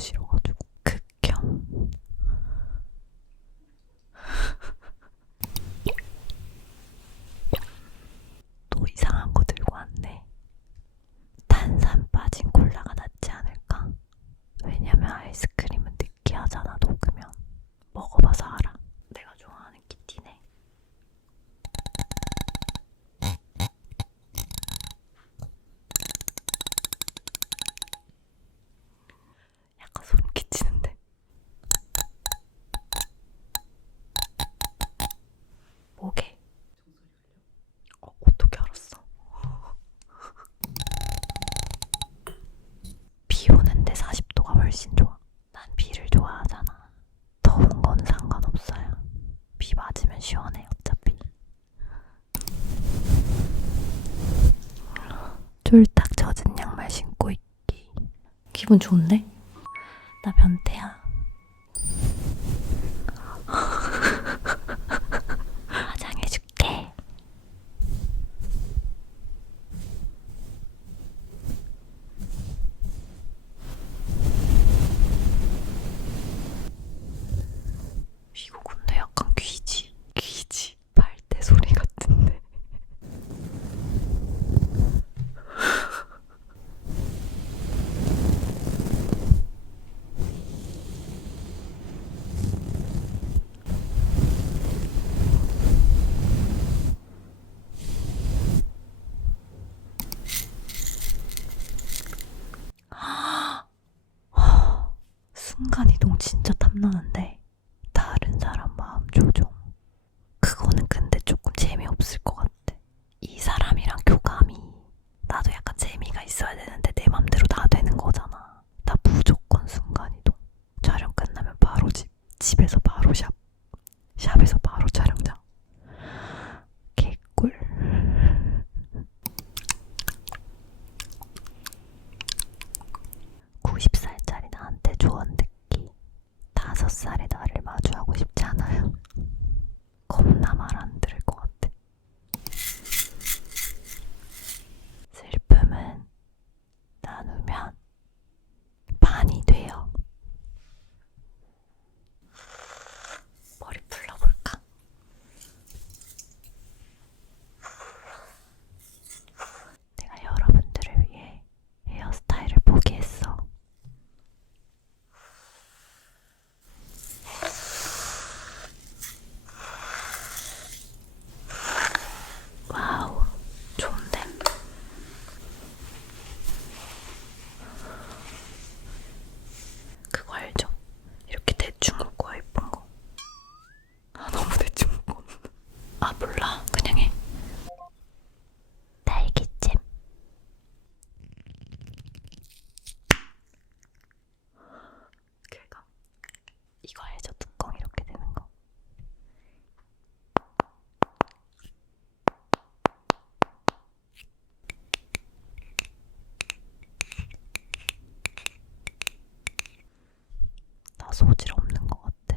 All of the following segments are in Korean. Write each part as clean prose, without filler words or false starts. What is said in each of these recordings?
싫어가지고 극혐. 또 이상한 거 들고 왔네. 탄산 빠진 콜라가 낫지 않을까? 왜냐면 아이스크림은 느끼하잖아, 녹으면. 먹어봐서 알아. 내가 좋아하는 키티네. 약간 소름 끼치는데. 뭐게? 어떻게 알았어? 비 오는데 40도가 훨씬 좋아. 난 비를 좋아하잖아. 더운 거는 상관없어요. 비 맞으면 시원해, 어차피. 쫄딱 젖은 양말 신고 있기. 기분 좋은데? 나 변태야. 화장해줄게. 이거 근데 약간 귀지? 귀지? 발대 소리 같은데. 순간이동 진짜 탐나는데. 다른 사람 마음 조종. 그거는 근데 조금 재미없을 것 같아. 이 사람이랑 교감이. 나도 약간 재미가 있어야 되는데 내 맘대로 다 되는 거잖아. 나 무조건 순간이동. 촬영 끝나면 바로 집에서 바로 샵에서 바로 촬영장. 개꿀. 90살짜리 나한테 조언 듣기. 5살의 나를 마주하고 싶지 않아요. 겁나 말 안 들을 것 같아. 슬픔은 나누면 반이 돼요. 머리 풀러볼까? 내가 여러분들을 위해 헤어스타일을 포기했어. 와우, 좋은데? 그거 알죠? 이렇게 대충 묶어야 예쁜 거. 너무 대충 묶어. 몰라. 그냥 해. 딸기잼. 쾌감. 이거 알죠? 뚜껑 이렇게 되는 거. 나 소질 없는 것 같아.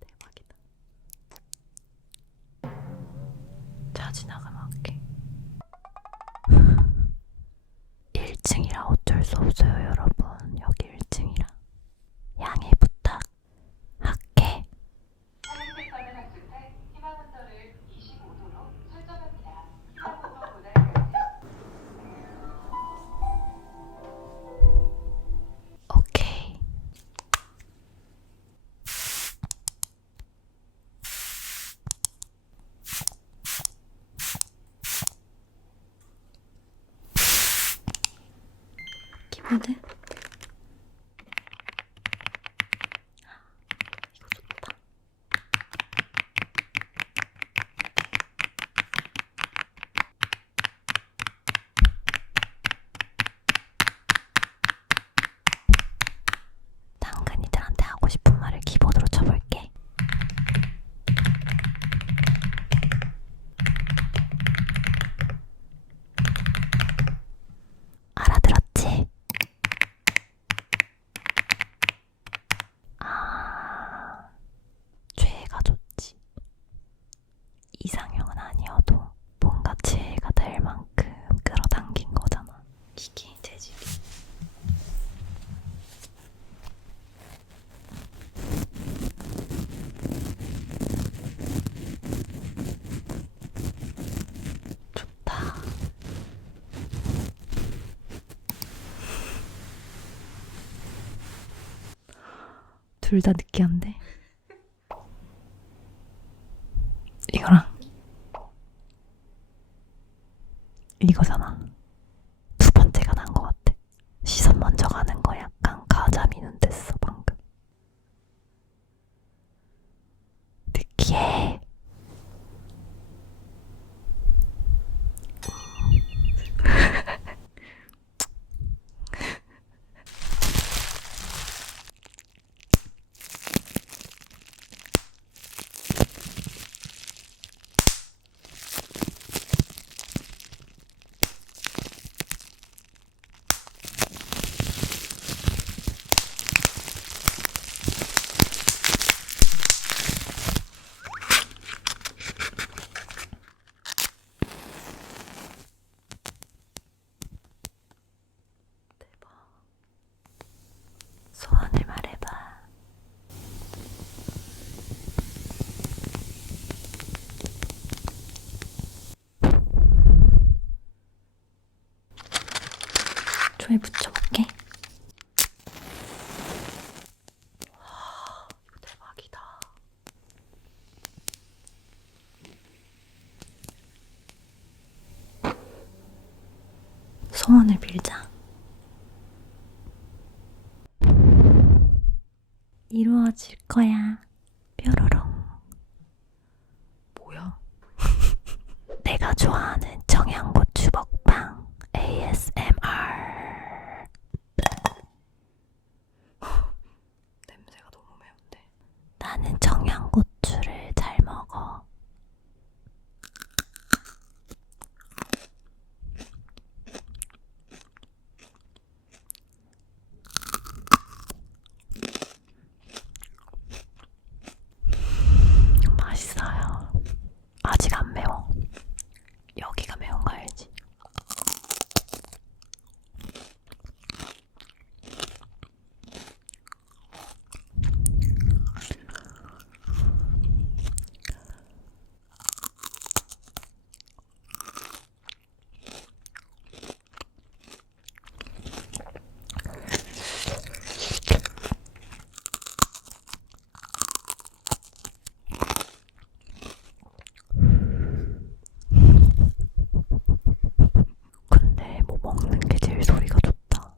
대박이다. 차 지나가면 할게. 1층이라 어쩔 수 없어요, 여러분. 여기 1층이라. 양해 부탁할게. 차량색깔을 학습해 희망 온도를 25도로 설정합니다. 차온도 보다 오케이. 키보드? 이거 좋다. 당근이들한테 하고 싶은 말을 키보드로 쳐볼게. 알아들었지? 둘 다 느끼한데? 이거랑 이거잖아. 두 번째가 난 것 같아. 시선 먼저 가는 거 약간 가자미 눈 됐어 방금. 느끼해. 소원을 말해봐. 초에 붙여볼게. 와, 이거 대박이다. 소원을 빌자. 이루어질 거야. 뾰로롱. 뭐야? 내가 좋아하는 청양고추 먹방 ASMR. 냄새가 너무 매운데. 나는 청양고추를 잘 먹어. 맛있어요. 아직 안 매워. 여기가 매운 거 알지? 근데 뭐 먹는 게 제일 소리가 좋다.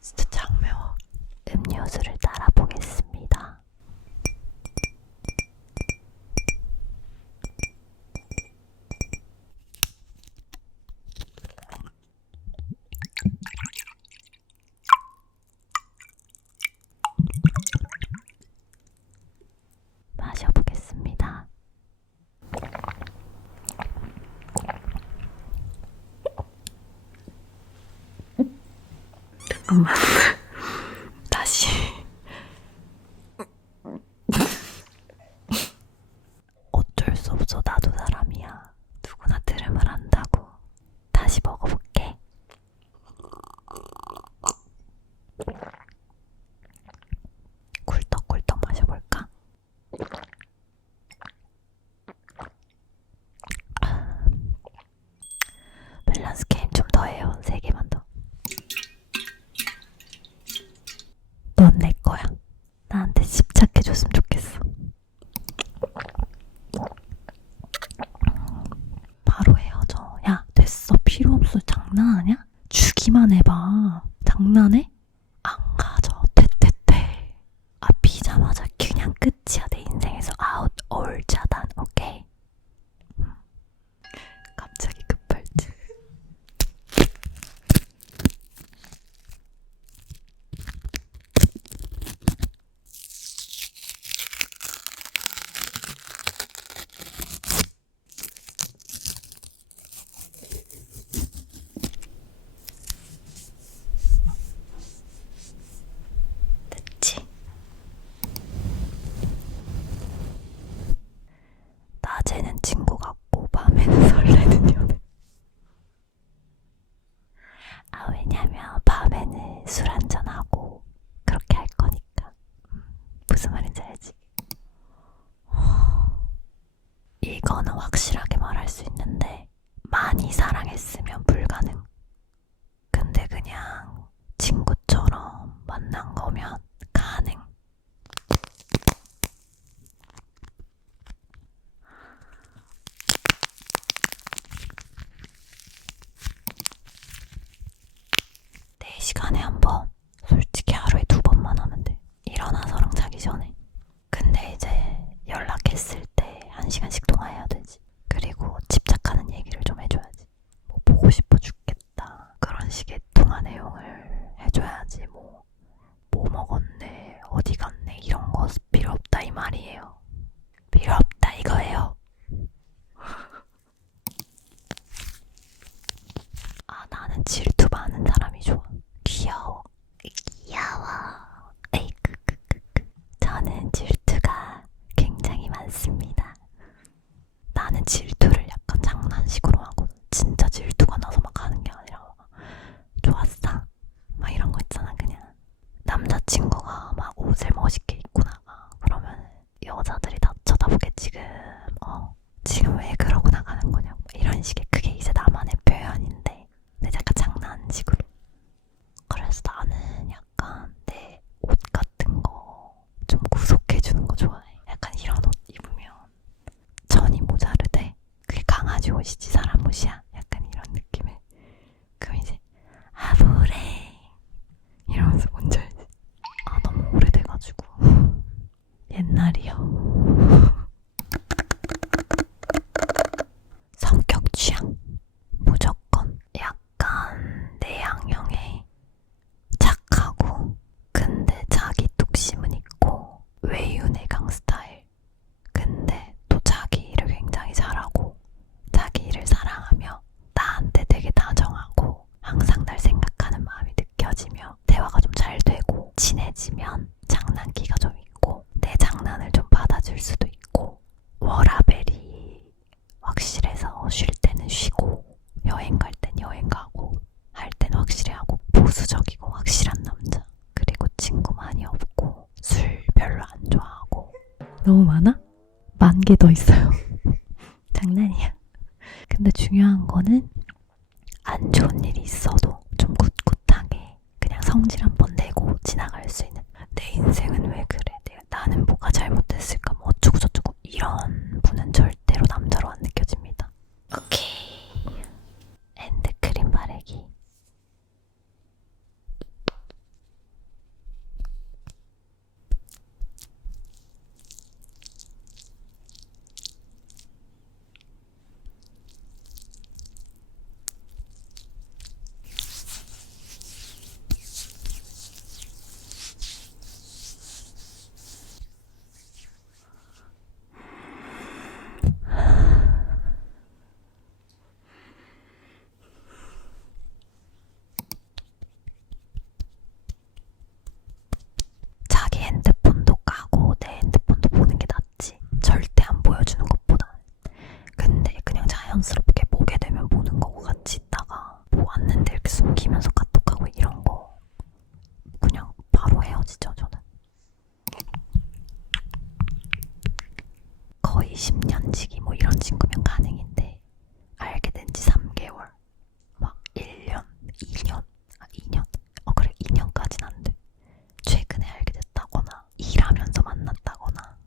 진짜 짱 매워. 음료수를 따라 보겠습니다. 마셔보겠습니다. 잠깐만. 다시. 어쩔 수 없어. 나도 사람이야. 누구나 들으면 안다고. 다시 먹어볼게. 꿀떡꿀떡 마셔볼까? 밸런스 게임 좀 더 해요. 3개만 더. 넌 내 거야. 나한테 집착해줬으면 좋겠어. 바로 헤어져. 야, 됐어. 필요 없어. 장난하냐? 주기만 해봐. 장난해? 안 가져. 퇴퇴퇴. 아, 비자마자 그냥 끝이야. 내 인생에서 아웃 올 차단. 오케이? 갑자기 급발진. 됐지? 낮에는 친구 같고 밤에는 설레는 연애. 아, 왜냐면 밤에는 술 한잔하고 그렇게 할 거니까. 무슨 말인지 알지? 시간에 한 번, 솔직히 하루에 2번만 하면 돼. 일어나서랑 자기 전에. 근데 이제 연락했을 때 1시간씩 통화해야 되지. 그리고 집착하는 얘기를 좀 해줘야지. 뭐 보고 싶어 죽겠다 그런 식의 통화 내용을 해줘야지. 뭐 먹었네, 어디 갔네 이런 거 필요 없다 이 말이에요. 필요 없다 이거예요. 아, 나는 질투 많은 사람이 좋아. 귀여워. 귀여워. 에이크. 저는 질투가 굉장히 많습니다. 나는 질투를 약간 장난식으로 하거든. 진짜 질투가 나서 막 하는 게 아니라 좋았어? 막 이런 거 있잖아. 그냥 남자친구가 막 옷을 멋있게 입고 나가. 그러면 여자들이 다 쳐다보게 지금 왜 그러고 나가는 거냐고 이런 식의. 그게 이제 나만의 표현인데 근데 약간 장난식으로. 그래서 나는 약간 내 옷 같은 거 좀 구속해주는 거 좋아해. 약간 이런 옷 입으면 천이 모자르대. 그게 강아지 옷이지 사람 옷이야. 약간 이런 느낌의. 그럼 이제 아보레 이러면서 뭔지 알지? 아, 너무 오래돼가지고 옛날이요. 성격 취향 무조건 약간 내향형에 착하고 근데 자기 뚝심은 있고 외유내강 스타일. 근데 또 자기 일을 굉장히 잘하고 자기 일을 사랑하며 나한테 되게 다정하고 항상 날 생각하는 마음이 느껴지며 대화가 좀 잘 되고 친해지면 장난기가 좀 있고 내 장난을 좀 받아줄 수도 있고 워라밸이 확실해서 쉴 때는 쉬고 여행 갈 땐 여행 가고 할 땐 확실히 하고 보수적이고 확실한 남자. 그리고 친구 많이 없고 술 별로 안 좋아하고. 너무 많아? 10,000개 더 있어요. 장난이야. 근데 중요한 거는 안 좋은 일이 있어도 좀 꿋꿋하게 그냥 성질 한번 내고 지나갈 수 있는. 내 인생은 왜 그래? 나는 뭐가 잘못됐을까? 뭐 어쩌고저쩌고 이런 분은 절대로 남자로 안 느껴집니다. 오케이. 핸드크림 바르기. 자기 핸드폰도 까고 내 핸드폰도 보는 게 낫지. 절대 안 보여주는 것보다. 근데 그냥 자연스럽게 보게 되면 보는 거고 같이 있다가 뭐 왔는데 이렇게 숨기면서 카톡하고 이런 거 그냥 바로 헤어지죠 저는. 거의 10년지기 뭐 이런 친구면 가능인데 알게 된 지 3개월 막 1년 2년 2년 그래 2년까진 안 돼. 최근에 알게 됐다거나 일하면서 만났다거나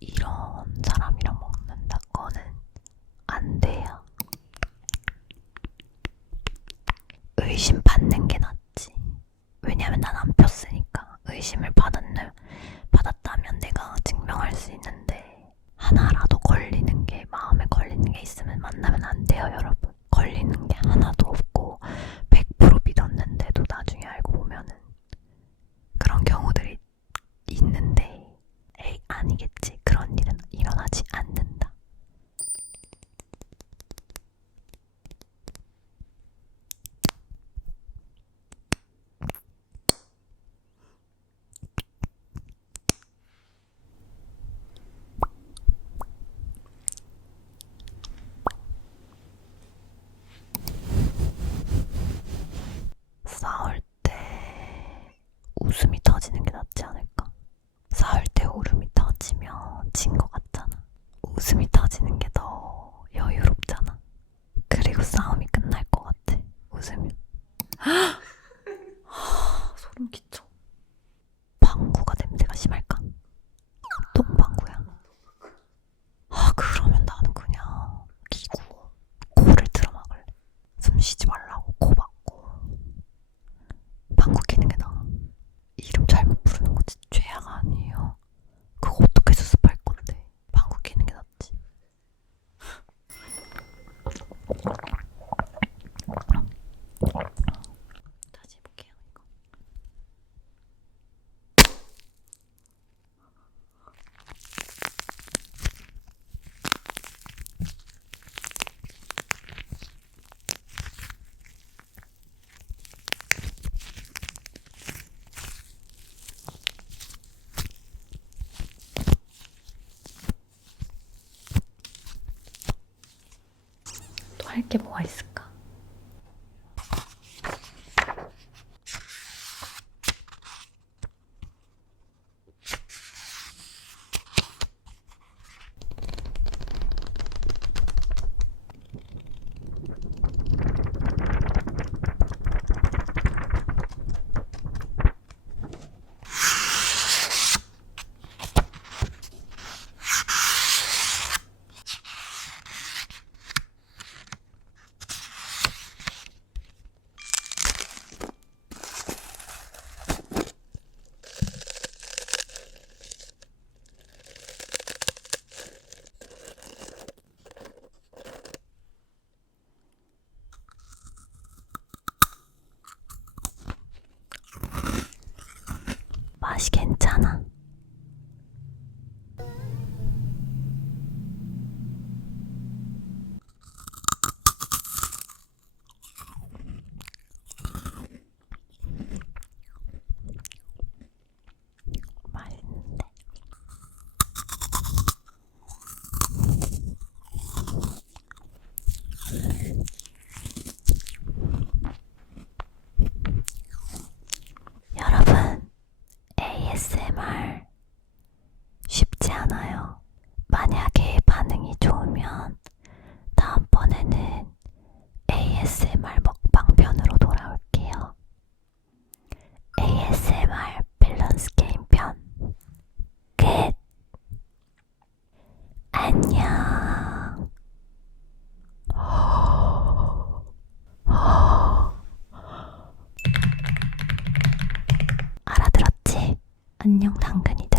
이런 사람이랑 먹는다 거는 안 돼요. 의심 받는 게 낫지. 왜냐면 난 안 폈으니까. 의심을 받았다면 내가 증명할 수 있는데 하나라도 걸리는 게 마음에 걸리는 게 있으면 만나면 안 돼요 여러분. 걸리는 게 하나도 없고 100% 믿었는데도 나중에 알고 보면은 그런 경우들이 있는데 에이 아니겠지. 그런 일은 일어나지 않는다. 싸울 때 웃음이 터지는 게 낫지 않을까? 싸울 때 울음이 터지면 진 것 같잖아. 웃음이 터지는 게 더 여유롭잖아. 그리고 싸움이 끝날 것 같아. 웃으면. 소름 끼쳐. 방구가 냄새가 심할까? 똥방구야. 그러면 나는 그냥 기구 코를 틀어막을래. 숨 쉬지 말라고 코 막고. 게 뭐가 있을까? 맛이 괜찮아. 맛있는데. 여러분, ASMR 쉽지 않아요. 만약에 반응이 좋으면 다음번에는 ASMR 먹방 편으로 돌아올게요. ASMR 밸런스 게임 편 끝! 안녕. 알아들었지? 안녕 당근이다.